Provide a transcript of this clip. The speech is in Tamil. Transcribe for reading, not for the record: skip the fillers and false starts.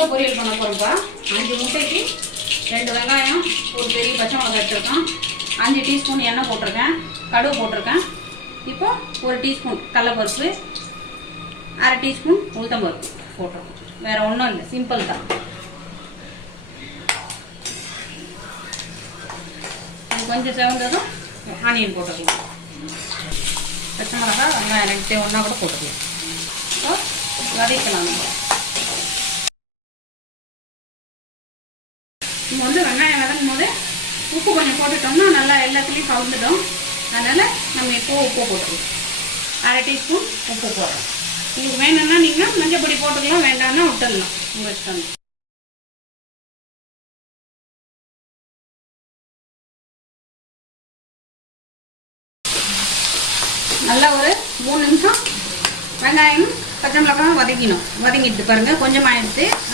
முட்டை பொரியல் பண்ண போகிறோம்ப்பா. 5 முட்டைக்கு 2 வெங்காயம், ஒரு பெரிய பச்சை மிளகாய் எடுத்துருக்கோம். 5 டீஸ்பூன் எண்ணெய் போட்டிருக்கேன், கடுகு போட்டிருக்கேன். இப்போ 1 டீஸ்பூன் கடலைப்பருப்பு, 1/2 டீஸ்பூன் உளுத்தம்பருப்பு போட்டிருக்கோம். வேறு ஒன்றும் இல்லை, சிம்பிள் தான். கொஞ்சம் செவந்ததும் ஆனியன் போட்டுக்கலாம். பச்சை மிளகாய் வெங்காயம் 2 ஒன்றா கூட போட்டுக்கலாம். ஸோ வதக்கலாம். நம்ம வெங்காயம் வதக்கும் போது உப்பு கொஞ்சம் போட்டுட்டோம்னா நல்லா எல்லாத்துலேயும் கலந்துடும். அதனால் நம்ம இப்போ உப்பு போட்டுக்கலாம். 1/2 டீஸ்பூன் உப்பு போடுறோம். உங்களுக்கு வேணும்னா நீங்கள் மஞ்சள் பொடி போட்டுக்கலாம், வேண்டாம்னா விட்டுடலாம், உங்கள் இஷ்டம். நல்லா ஒரு 3 நிமிஷம் வெங்காயம் பச்சை மிளகாய் வதக்கிடும். வதங்கிட்டு பாருங்கள், கொஞ்சமாக எடுத்து